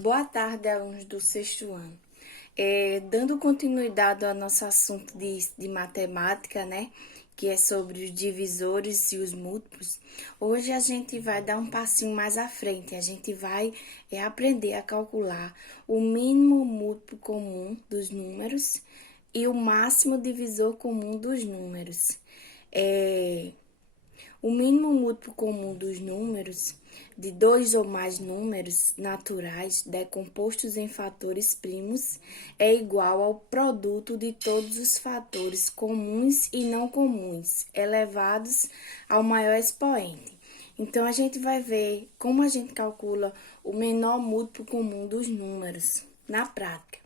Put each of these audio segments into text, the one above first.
Boa tarde, alunos do sexto ano. Dando continuidade ao nosso assunto de matemática, né? Que é sobre os divisores e os múltiplos. Hoje a gente vai dar um passinho mais à frente. A gente vai aprender a calcular o mínimo múltiplo comum dos números e o máximo divisor comum dos números. O mínimo múltiplo comum dos números, de dois ou mais números naturais decompostos em fatores primos, é igual ao produto de todos os fatores comuns e não comuns, elevados ao maior expoente. Então, a gente vai ver como a gente calcula o menor múltiplo comum dos números na prática.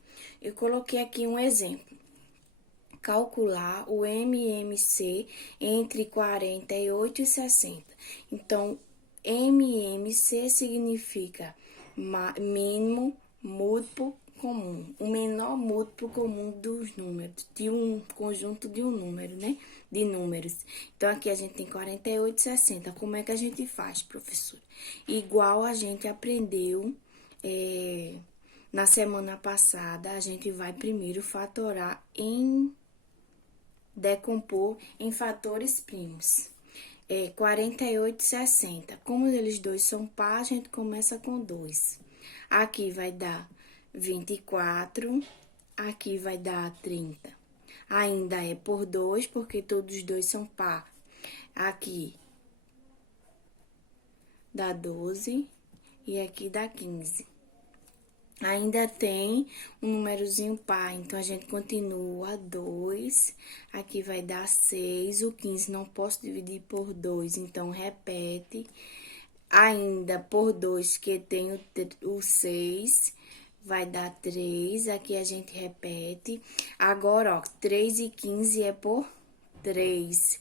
Eu coloquei aqui um exemplo. Calcular o MMC entre 48 e 60. Então, MMC significa mínimo múltiplo comum, o menor múltiplo comum dos números, de um conjunto de um número, né? De números. Então, aqui a gente tem 48 e 60. Como é que a gente faz, professor? Igual a gente aprendeu na semana passada, a gente vai primeiro fatorar decompor em fatores primos. 48 e 60. Como eles dois são par, a gente começa com 2. Aqui vai dar 24, aqui vai dar 30. Ainda é por 2, porque todos os dois são par. Aqui dá 12 e aqui dá 15. Ainda tem um númerozinho par, então a gente continua 2, aqui vai dar 6, o 15 não posso dividir por 2, então repete. Ainda por 2, que tem o 6, vai dar 3, aqui a gente repete. Agora, ó, 3 e 15 é por 3.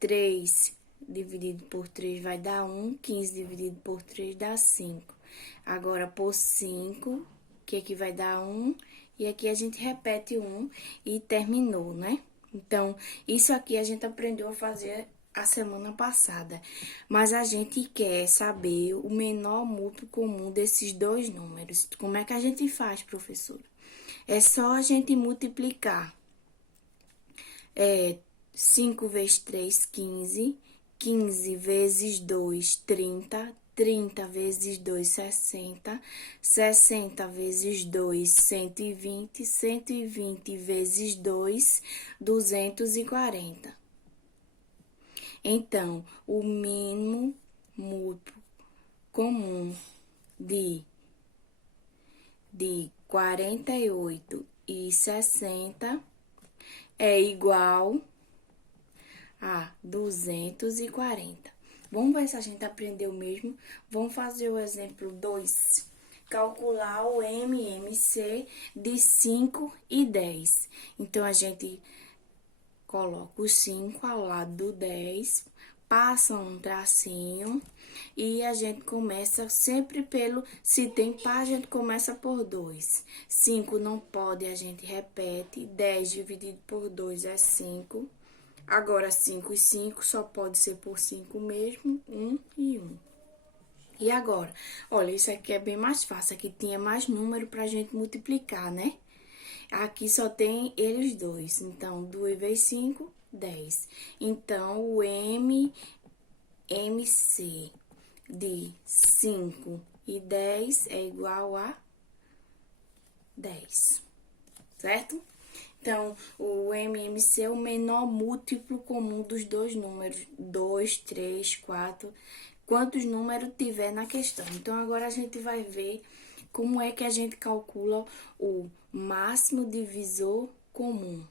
3 dividido por 3 vai dar 1, 15 dividido por 3 dá 5. Agora, por 5, que aqui vai dar 1, e aqui a gente repete 1 e terminou, né? Então, isso aqui a gente aprendeu a fazer a semana passada, mas a gente quer saber o menor múltiplo comum desses dois números. Como é que a gente faz, professora? É só a gente multiplicar. 5 vezes 3, 15. 15 vezes 2, 30. 30 vezes 2, 60. 60 vezes 2, 120. 120 vezes 2, 240. Então, o mínimo múltiplo comum de 48 e 60 é igual a 240. Vamos ver se a gente aprendeu mesmo. Vamos fazer o exemplo 2. Calcular o MMC de 5 e 10. Então, a gente coloca o 5 ao lado do 10, passa um tracinho e a gente começa sempre pelo, se tem par, a gente começa por 2. 5 não pode, a gente repete. 10 dividido por 2 é 5. Agora, 5 e 5 só pode ser por 5 mesmo, 1 e 1. E agora? Olha, isso aqui é bem mais fácil, aqui tinha mais número pra gente multiplicar, né? Aqui só tem eles dois, então, 2 vezes 5, 10. Então, o MC de 5 e 10 é igual a 10, certo? Então, o MMC é o menor múltiplo comum dos dois números, 2, 3, 4, quantos números tiver na questão. Então, agora a gente vai ver como é que a gente calcula o máximo divisor comum.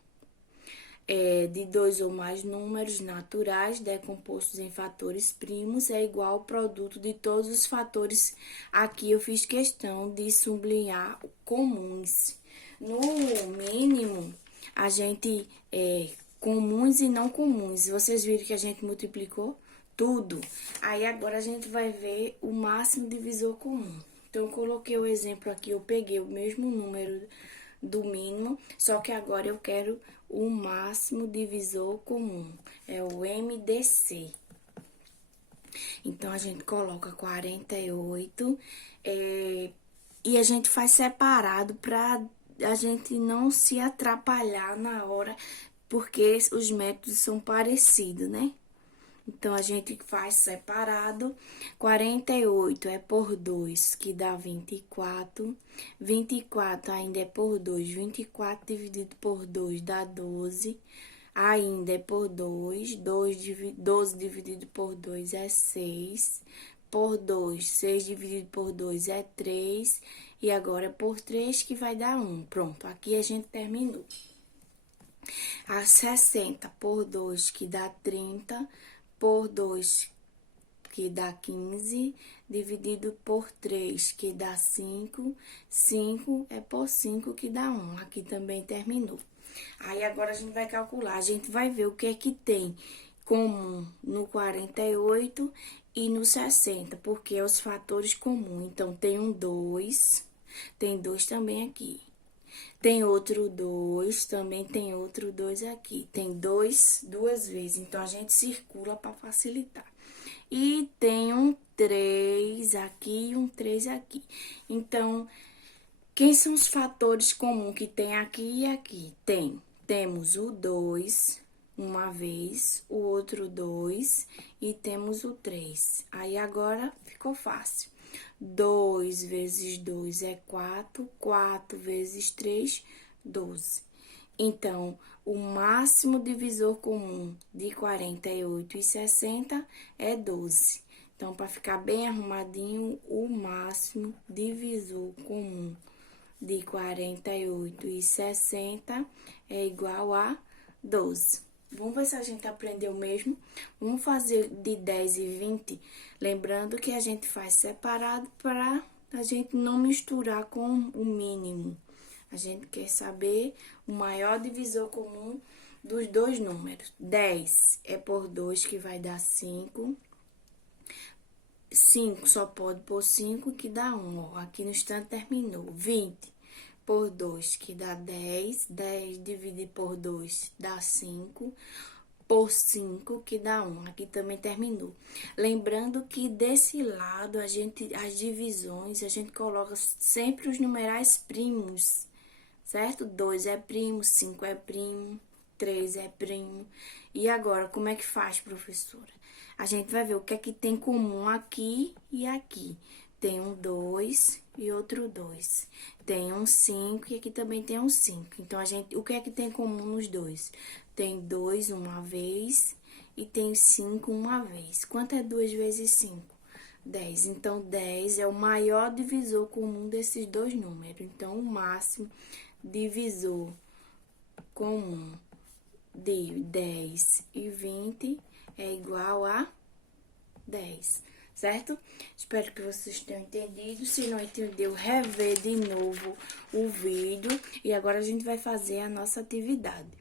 De dois ou mais números naturais decompostos em fatores primos é igual ao produto de todos os fatores. Aqui eu fiz questão de sublinhar comuns. No mínimo, a gente comuns e não comuns. Vocês viram que a gente multiplicou tudo. Aí agora a gente vai ver o máximo divisor comum. Então, eu coloquei o exemplo aqui, eu peguei o mesmo número do mínimo, só que agora eu quero o máximo divisor comum. É o MDC. Então, a gente coloca 48, e a gente faz separado pra a gente não se atrapalhar na hora, porque os métodos são parecidos, né? Então, a gente faz separado. 48 é por 2, que dá 24. 24 ainda é por 2. 24 dividido por 2 dá 12. Ainda é por 2. 12 dividido por 2 é 6. Por 2, 6 dividido por 2 é 3. E agora é por 3 que vai dar 1. Pronto, aqui a gente terminou. A 60 por 2, que dá 30. Por 2, que dá 15, dividido por 3, que dá 5. 5 é por 5, que dá 1. Aqui também terminou. Aí, agora, a gente vai calcular. A gente vai ver o que é que tem comum no 48 e no 60, porque é os fatores comuns. Então, tem um 2, tem 2 também aqui. Tem outro 2, também tem outro 2 aqui. Tem 2 duas vezes, então a gente circula para facilitar. E tem um 3 aqui e um 3 aqui. Então, quem são os fatores comuns que tem aqui e aqui? Temos o 2 uma vez, o outro 2 e temos o 3. Aí, agora, ficou fácil. 2 vezes 2 é 4, 4 vezes 3, 12. Então, o máximo divisor comum de 48 e 60 é 12. Então, para ficar bem arrumadinho, o máximo divisor comum de 48 e 60 é igual a 12. Vamos ver se a gente aprendeu mesmo. Vamos fazer de 10 e 20. Lembrando que a gente faz separado para a gente não misturar com o mínimo. A gente quer saber o maior divisor comum dos dois números. 10 é por 2, que vai dar 5. 5 só pode por 5, que dá 1. Ó, aqui no instante terminou. 20 por 2, que dá 10. 10 dividido por 2 dá 5. Por 5, que dá 1. Aqui também terminou. Lembrando que desse lado, as divisões, a gente coloca sempre os numerais primos, certo? 2 é primo, 5 é primo, 3 é primo. E agora, como é que faz, professora? A gente vai ver o que é que tem comum aqui e aqui. Tem um 2 e outro 2. Tem um 5 e aqui também tem um 5. Então, o que é que tem comum nos dois? Tem 2 uma vez e tem 5 uma vez. Quanto é 2 vezes 5? 10. Então, 10 é o maior divisor comum desses dois números. Então, o máximo divisor comum de 10 e 20 é igual a 10, certo? Espero que vocês tenham entendido. Se não entendeu, rever de novo o vídeo. E agora a gente vai fazer a nossa atividade.